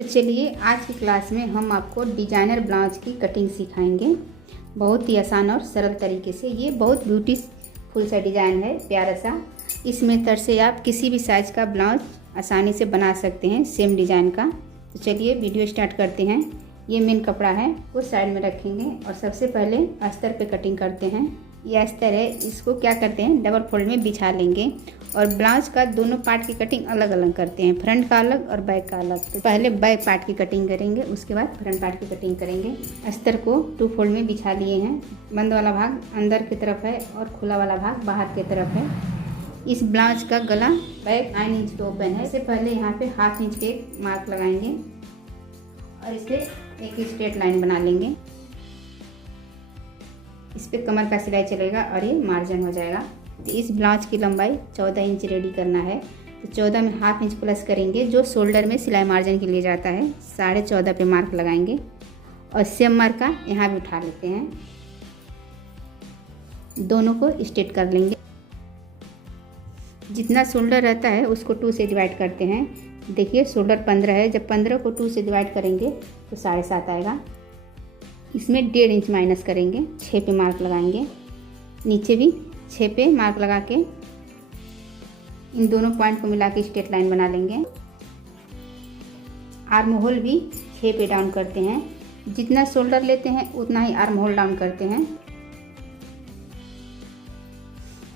तो चलिए आज की क्लास में हम आपको डिजाइनर ब्लाउज की कटिंग सिखाएंगे बहुत ही आसान और सरल तरीके से। ये बहुत ब्यूटीफुल सा डिज़ाइन है, प्यारा सा। इस मेथड से आप किसी भी साइज़ का ब्लाउज आसानी से बना सकते हैं, सेम डिज़ाइन का। तो चलिए वीडियो स्टार्ट करते हैं। ये मेन कपड़ा है, वो साइड में रखेंगे और सबसे पहले अस्तर पे कटिंग करते हैं। ये अस्तर है, इसको क्या करते हैं, डबल फोल्ड में बिछा लेंगे और ब्लाउज का दोनों पार्ट की कटिंग अलग अलग करते हैं, फ्रंट का अलग और बैक का अलग। तो पहले बैक पार्ट की कटिंग करेंगे, उसके बाद फ्रंट पार्ट की कटिंग करेंगे। अस्तर को 2 फोल्ड में बिछा लिए हैं। बंद वाला भाग अंदर की तरफ है और खुला वाला भाग बाहर की तरफ है। इस ब्लाउज का गला बैक 9 इंच पे ओपन है। इससे पहले यहाँ पे 1/2 इंच के एक मार्क लगाएंगे और इस पर एक स्ट्रेट लाइन बना लेंगे। इस पर कमर का सिलाई चलेगा और ये मार्जिन हो जाएगा। तो इस ब्लाउज की लंबाई 14 इंच रेडी करना है। तो 14 में 1/2 इंच प्लस करेंगे, जो शोल्डर में सिलाई मार्जिन के लिए जाता है। 14.5 पे मार्क लगाएंगे और सेम मार्क का यहाँ भी उठा लेते हैं। दोनों को स्ट्रेट कर लेंगे। जितना शोल्डर रहता है उसको 2 से डिवाइड करते हैं। देखिए शोल्डर 15 है, जब 15 को 2 से डिवाइड करेंगे तो 7.5 आएगा। इसमें 1.5 इंच माइनस करेंगे, 6 पे मार्क लगाएंगे। नीचे भी 6 पे मार्क लगा के इन दोनों पॉइंट को मिला के स्ट्रेट लाइन बना लेंगे। आर्म होल भी 6 पे डाउन करते हैं। जितना शोल्डर लेते हैं उतना ही आर्म होल डाउन करते हैं।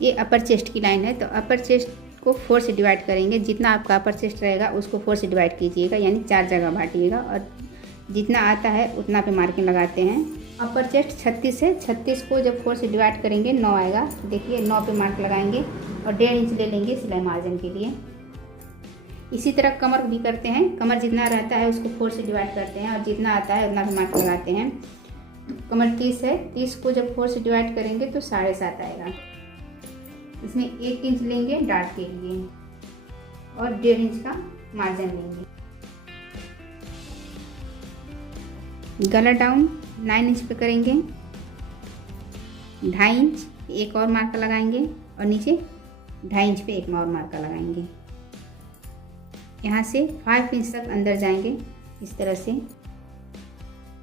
ये अपर चेस्ट की लाइन है, तो अपर चेस्ट को 4 से डिवाइड करेंगे। जितना आपका अपर चेस्ट रहेगा उसको 4 से डिवाइड कीजिएगा, यानी 4 जगह बांटिएगा और जितना आता है उतना पे मार्किंग लगाते हैं। अपर चेस्ट 36 है, 36 को जब 4 से डिवाइड करेंगे 9 आएगा। देखिए 9 पे मार्क लगाएंगे और 1.5 इंच ले लेंगे सिलाई मार्जिन के लिए। इसी तरह कमर भी करते हैं। कमर जितना रहता है उसको 4 से डिवाइड करते हैं और जितना आता है उतना पे मार्क लगाते हैं। कमर 30 है, 30 को जब 4 से डिवाइड करेंगे तो 7.5 आएगा। इसमें 1 इंच लेंगे डार्ट के लिए और 1.5 इंच का मार्जिन लेंगे। गला डाउन 9 इंच पे करेंगे, 2.5 इंच एक और मार्का लगाएंगे और नीचे 2.5 इंच पे एक और मार्का लगाएंगे। यहाँ से 5 इंच तक अंदर जाएंगे इस तरह से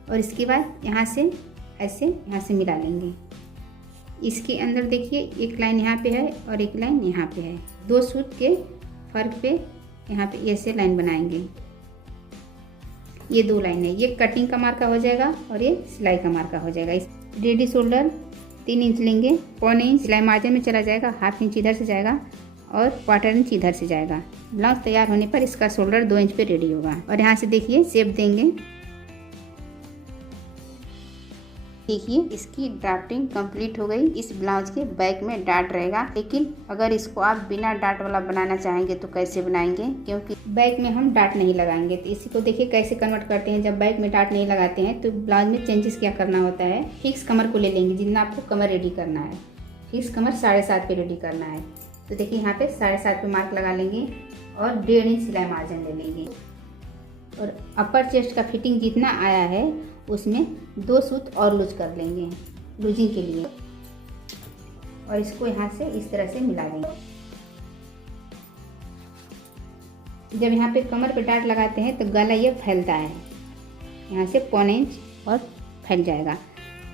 और इसके बाद यहाँ से ऐसे यहाँ से मिला लेंगे। इसके अंदर देखिए एक लाइन यहाँ पे है और एक लाइन यहाँ पे है। 2 सूत के फर्क पे यहाँ पे ऐसे लाइन बनाएंगे। ये 2 लाइन है, ये कटिंग का मार्का हो जाएगा और ये सिलाई का मार्का हो जाएगा। इस रेडी शोल्डर 3 इंच लेंगे, 1/4 इंच सिलाई मार्जिन में चला जाएगा, 1/2 इंच इधर से जाएगा और 1/4 इंच इधर से जाएगा। ब्लाउज तैयार होने पर इसका शोल्डर 2 इंच पे रेडी होगा। और यहाँ से देखिए शेप देंगे। देखिए इसकी ड्राफ्टिंग कंप्लीट हो गई। इस ब्लाउज के बैक में डार्ट रहेगा, लेकिन अगर इसको आप बिना डार्ट वाला बनाना चाहेंगे तो कैसे बनाएंगे, क्योंकि बैक में हम डार्ट नहीं लगाएंगे। तो इसी को देखिए कैसे कन्वर्ट करते हैं। जब बैक में डार्ट नहीं लगाते हैं तो ब्लाउज में चेंजेस क्या करना होता है। फिक्स कमर को ले लेंगे, जितना आपको कमर रेडी करना है। फिक्स कमर 7.5 पे रेडी करना है। तो देखिए यहाँ पे 7.5 पे मार्क लगा लेंगे और 1.5 इंच सिलाई मार्जिन ले लेंगे और अपर चेस्ट का फिटिंग जितना आया है उसमें 2 सूत और लूज कर लेंगे लूजिंग के लिए और इसको यहाँ से इस तरह से मिला देंगे। जब यहाँ पे कमर पे डार्ट लगाते हैं तो गला ये फैलता है, यहाँ से 1/4 इंच और फैल जाएगा,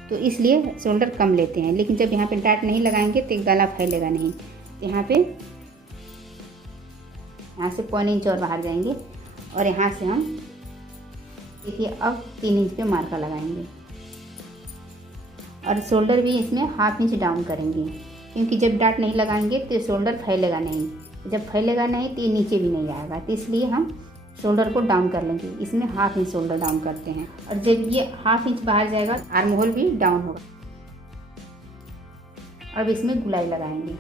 तो इसलिए शोल्डर कम लेते हैं। लेकिन जब यहाँ पे डार्ट नहीं लगाएंगे तो गला फैलेगा नहीं। तो यहाँ पे यहाँ से 1/4 इंच और बाहर जाएंगे और यहाँ से हम देखिए अब 3 इंच पे मार्का लगाएंगे और शोल्डर भी इसमें 1/2 इंच डाउन करेंगे, क्योंकि जब डार्ट नहीं लगाएंगे तो शोल्डर फैलेगा नहीं। जब फैलेगा नहीं तो ये नीचे भी नहीं आएगा, तो इसलिए हम शोल्डर को डाउन कर लेंगे। इसमें 1/2 इंच शोल्डर डाउन करते हैं और जब ये 1/2 इंच बाहर जाएगा आर्म होल भी डाउन होगा। अब इसमें गुलाई लगाएंगे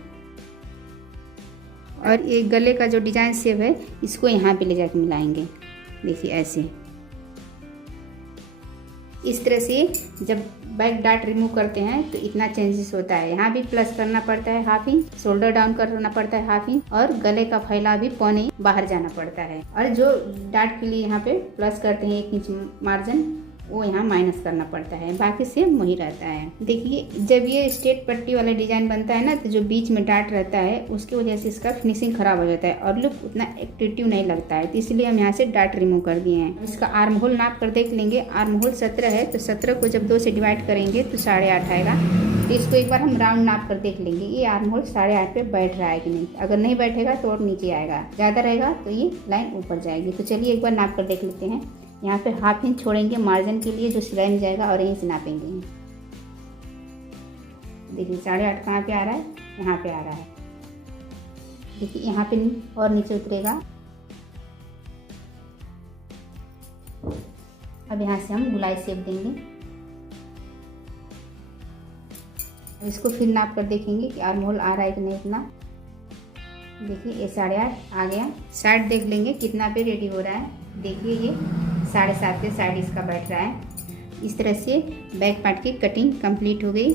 और ये गले का जो डिजाइन शेप है इसको यहाँ पे ले जाकर मिलाएंगे। देखिए ऐसे इस तरह से जब बैक डार्ट रिमूव करते हैं तो इतना चेंजेस होता है। यहाँ भी प्लस करना पड़ता है 1/2 इंच, शोल्डर डाउन करना पड़ता है 1/2 इंच और गले का फैला भी 1/4 इंच बाहर जाना पड़ता है। और जो डार्ट के लिए यहाँ पे प्लस करते हैं 1 इंच मार्जिन, वो यहाँ माइनस करना पड़ता है, बाकी सेम वही रहता है। देखिए जब ये स्ट्रेट पट्टी वाला डिज़ाइन बनता है ना, तो जो बीच में डाट रहता है उसकी वजह से इसका फिनिशिंग ख़राब हो जाता है और लुक उतना एट्रैक्टिव नहीं लगता है, तो इसलिए हम यहाँ से डाट रिमूव कर दिए हैं। इसका आर्म होल नाप कर देख लेंगे। आर्म होल 17 है, तो 17 को जब 2 से डिवाइड करेंगे तो 8.5 आएगा। तो इसको एक बार हम राउंड नाप कर देख लेंगे, ये आर्म होल 8.5 पे बैठ रहा है कि नहीं। अगर नहीं बैठेगा तो और नीचे आएगा, ज़्यादा रहेगा तो ये लाइन ऊपर जाएगी। तो चलिए एक बार नाप कर देख लेते हैं। यहाँ पे 1/2 इंच छोड़ेंगे मार्जिन के लिए जो सिलाई में जाएगा और यहीं से नापेंगे। देखिए 8.5 कहाँ पे आ रहा है, यहाँ पे आ रहा है। देखिए यहाँ पे और नीचे उतरेगा। अब यहाँ से हम गुलाई शेप देंगे। अब इसको फिर नाप कर देखेंगे कि आर्म होल आ रहा है कि नहीं इतना। देखिए ये 8.5 आ गया। साइड देख लेंगे कितना पे रेडी हो रहा है। देखिए ये 7.5 पे साइड इसका बैठ रहा है। इस तरह से बैक पार्ट की कटिंग कंप्लीट हो गई।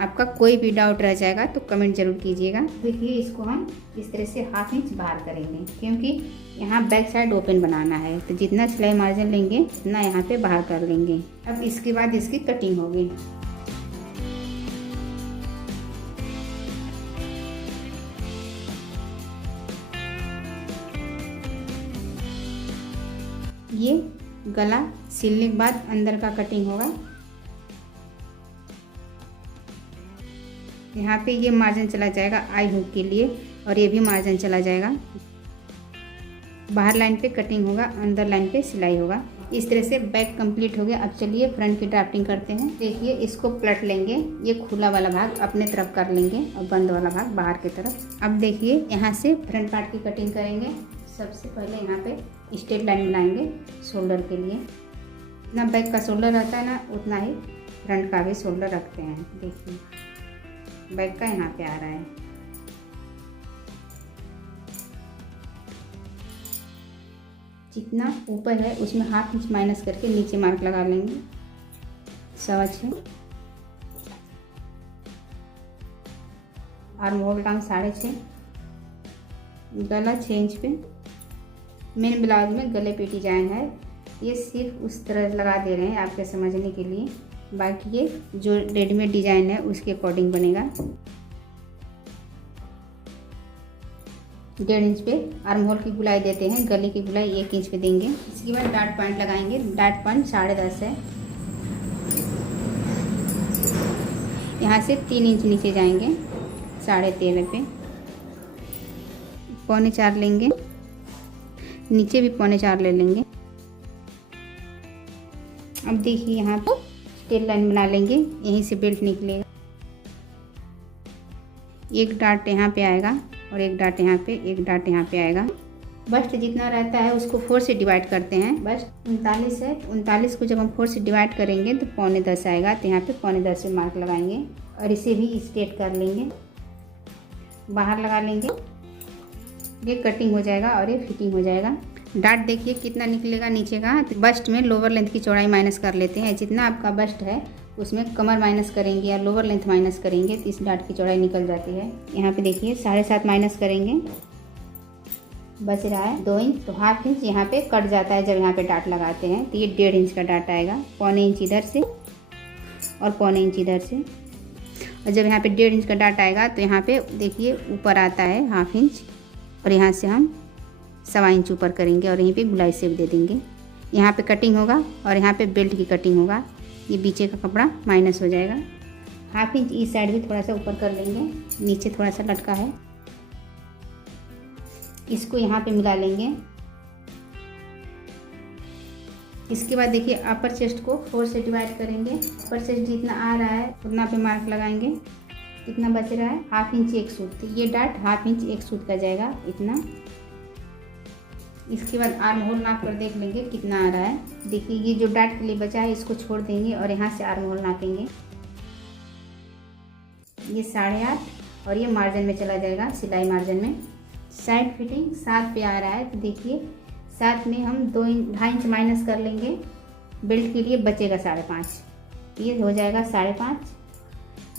आपका कोई भी डाउट रह जाएगा तो कमेंट जरूर कीजिएगा। देखिए इसको हम इस तरह से 1/2 इंच बाहर करेंगे, क्योंकि यहाँ बैक साइड ओपन बनाना है, तो जितना सिलाई मार्जिन लेंगे उतना यहाँ पे बाहर कर लेंगे। अब इसके बाद इसकी कटिंग होगी। ये गला सिलने के बाद अंदर का कटिंग होगा। यहाँ पे ये मार्जिन चला जाएगा आई हुक के लिए और ये भी मार्जिन चला जाएगा। बाहर लाइन पे कटिंग होगा, अंदर लाइन पे सिलाई होगा। इस तरह से बैक कंप्लीट हो गया। अब चलिए फ्रंट की ड्राफ्टिंग करते हैं। देखिए इसको पलट लेंगे, ये खुला वाला भाग अपने तरफ कर लेंगे और बंद वाला भाग बाहर की तरफ। अब देखिए यहाँ से फ्रंट पार्ट की कटिंग करेंगे। सबसे पहले यहाँ पे स्ट्रेट लाइन बनाएंगे शोल्डर के लिए। जितना बैक का शोल्डर रहता है ना, उतना ही फ्रंट का भी शोल्डर रखते हैं। देखिए बैक का यहाँ पे आ रहा है। जितना ऊपर है उसमें 1/2 इंच माइनस करके नीचे मार्क लगा लेंगे। 6.25। Arm hole down 6.5। गला 6 इंच पे। मेन ब्लाउज में गले पे डिजाइन है, ये सिर्फ उस तरह लगा दे रहे हैं आपके समझने के लिए। बाकी ये जो रेडीमेड डिजाइन है उसके अकॉर्डिंग बनेगा। 1.5 इंच पे आर्म होल की गुलाई देते हैं, गले की गुलाई 1 इंच पे देंगे। इसके बाद डाट पॉइंट लगाएंगे। डाट पॉइंट 10.5 है। यहाँ से 3 इंच नीचे जाएंगे 13.5 पे। 3.25 लेंगे, नीचे भी 3.25 ले लेंगे। अब देखिए यहाँ पे स्ट्रेट लाइन बना लेंगे, यहीं से बेल्ट निकलेगा। एक डाट यहाँ पे आएगा और एक डाट यहाँ पे, एक डाट यहाँ पे आएगा। बस्ट जितना रहता है उसको 4 से डिवाइड करते हैं। बस्ट 39 है, 39 को जब हम 4 से डिवाइड करेंगे तो 9.25 आएगा। तो यहाँ पे 9.25 से मार्क लगाएंगे और इसे भी स्ट्रेट कर लेंगे, बाहर लगा लेंगे। ये कटिंग हो जाएगा और ये फिटिंग हो जाएगा। डाट देखिए कितना निकलेगा नीचे का। तो बस्ट में लोअर लेंथ की चौड़ाई माइनस कर लेते हैं। जितना आपका बस्ट है उसमें कमर माइनस करेंगे या लोअर लेंथ माइनस करेंगे तो इस डाट की चौड़ाई निकल जाती है। यहाँ पे देखिए 7.5 माइनस करेंगे, बच रहा है 2 इंच। तो 1/2 इंच यहाँ पे कट जाता है जब यहाँ पे डाट लगाते हैं, तो ये 1.5 इंच का डाट आएगा। 0.25 इंच इधर से और 0.25 इंच इधर से। और जब यहाँ पे 1.5 इंच का डाट आएगा तो यहाँ पे देखिए ऊपर आता है 1/2 इंच और यहाँ से हम 1.25 इंच ऊपर करेंगे और यहीं पे गुलाई शेप दे देंगे। यहाँ पे कटिंग होगा और यहाँ पे बेल्ट की कटिंग होगा। ये पीछे का कपड़ा माइनस हो जाएगा। 1/2 इंच इस साइड भी थोड़ा सा ऊपर कर लेंगे, नीचे थोड़ा सा लटका है, इसको यहाँ पे मिला लेंगे। इसके बाद देखिए अपर चेस्ट को 4 से डिवाइड करेंगे। अपर चेस्ट जितना आ रहा है उतना पे मार्क लगाएंगे। कितना बच रहा है 1/2 इंच एक सूत, तो ये डाट 1/2 इंच एक सूत का जाएगा इतना। इसके बाद आर्म होल नाप कर देख लेंगे कितना आ रहा है। देखिए ये जो डाट के लिए बचा है इसको छोड़ देंगे और यहाँ से आर्म होल नापेंगे। ये 8.5 और ये मार्जिन में चला जाएगा, सिलाई मार्जिन में। साइड फिटिंग 7 पे आ रहा है, तो देखिए 7 में हम 2.5 इंच माइनस कर लेंगे। बेल्ट के लिए बचेगा 5.5, ये हो जाएगा 5.5।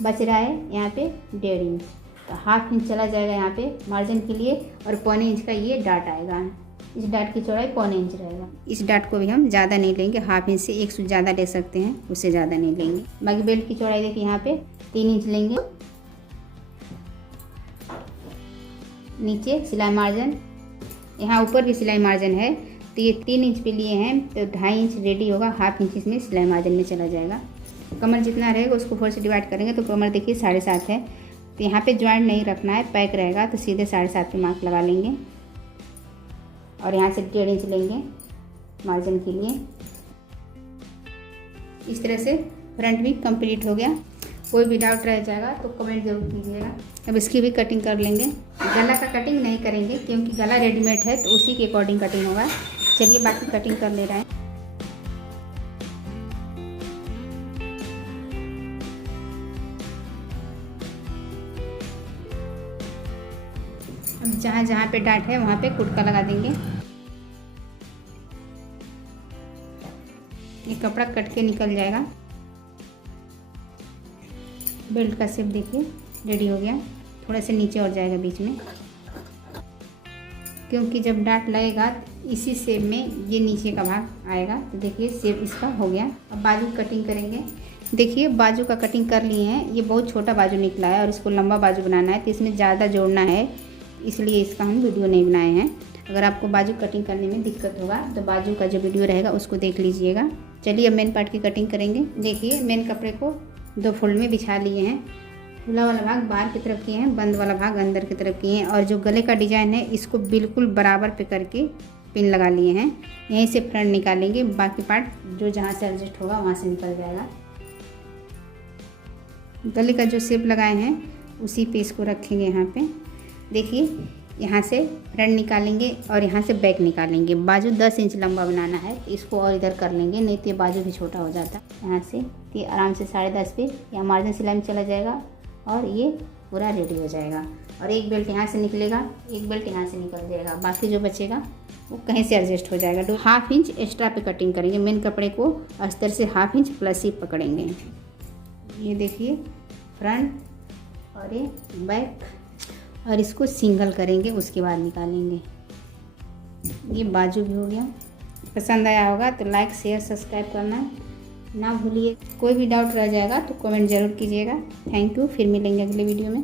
बच रहा है यहाँ पे 1.5 इंच, तो 1/2 इंच चला जाएगा यहाँ पे मार्जिन के लिए और 0.25 इंच का ये डाट आएगा। इस डाट की चौड़ाई 1.25 इंच रहेगा। इस डाट को भी हम ज़्यादा नहीं लेंगे, 1/2 इंच से 1 सूच ज़्यादा ले सकते हैं, उससे ज़्यादा नहीं लेंगे। बाकी बेल्ट की चौड़ाई देखिए यहाँ पे 3 इंच लेंगे। नीचे सिलाई मार्जिन, यहाँ ऊपर भी सिलाई मार्जिन है, तो ये 3 इंच पे लिए हैं तो 2.5 इंच रेडी होगा, 1/2 इंच इसमें सिलाई मार्जिन में चला जाएगा। कमर जितना रहेगा उसको 4 से डिवाइड करेंगे तो कमर देखिए 7.5 है। तो यहाँ पे ज्वाइंट नहीं रखना है, पैक रहेगा, तो सीधे 7.5 पे मार्क लगा लेंगे और यहाँ से 1.5 इंच लेंगे मार्जिन के लिए। इस तरह से फ्रंट भी कंप्लीट हो गया। कोई भी डाउट रह जाएगा तो कमेंट ज़रूर कीजिएगा। अब इसकी भी कटिंग कर लेंगे। गला का कटिंग नहीं करेंगे क्योंकि गला रेडीमेड है तो उसी के अकॉर्डिंग कटिंग होगा। चलिए बाकी कटिंग कर ले रहे हैं। अब जहाँ जहाँ पे डाट है वहाँ पे कुटका लगा देंगे। ये कपड़ा कट के निकल जाएगा। बेल्ट का शेप देखिए रेडी हो गया। थोड़ा सा नीचे और जाएगा बीच में, क्योंकि जब डाट लगेगा इसी शेप में ये नीचे का भाग आएगा। तो देखिए शेप इसका हो गया। अब बाजू कटिंग करेंगे। देखिए बाजू का कटिंग कर लिए हैं। ये बहुत छोटा बाजू निकला है और इसको लंबा बाजू बनाना है, तो इसमें ज़्यादा जोड़ना है, इसलिए इसका हम वीडियो नहीं बनाए हैं। अगर आपको बाजू कटिंग करने में दिक्कत होगा तो बाजू का जो वीडियो रहेगा उसको देख लीजिएगा। चलिए अब मेन पार्ट की कटिंग करेंगे। देखिए मेन कपड़े को 2 फोल्ड में बिछा लिए हैं। खुला वाला भाग बाहर की तरफ किए हैं, बंद वाला भाग अंदर की तरफ किए हैं, और जो गले का डिजाइन है इसको बिल्कुल बराबर पे करके पिन लगा लिए हैं। यहीं से फ्रंट निकालेंगे, बाकी पार्ट जो जहाँ से एडजस्ट होगा वहाँ से निकल जाएगा। गले का जो शेप लगाए हैं उसी पे इसको रखेंगे। यहाँ पे देखिए यहाँ से फ्रंट निकालेंगे और यहाँ से बैक निकालेंगे। बाजू 10 इंच लंबा बनाना है, इसको और इधर कर लेंगे, नहीं तो ये बाजू भी छोटा हो जाता। यहाँ से ये आराम से 10.5 पे या मार्जिन सिलाई में चला जाएगा और ये पूरा रेडी हो जाएगा। और एक बेल्ट यहाँ से निकलेगा, एक बेल्ट यहाँ से निकल जाएगा, बाकी जो बचेगा वो कहीं से एडजस्ट हो जाएगा। 1/2 इंच एक्स्ट्रा पे कटिंग करेंगे। मेन कपड़े को अस्तर से 1/2 इंच प्लस ही पकड़ेंगे। ये देखिए फ्रंट और ये बैक, और इसको सिंगल करेंगे, उसके बाद निकालेंगे। ये बाजू भी हो गया। पसंद आया होगा तो लाइक शेयर सब्सक्राइब करना ना भूलिए। कोई भी डाउट रह जाएगा तो कमेंट ज़रूर कीजिएगा। Thank you. फिर मिलेंगे अगले वीडियो में।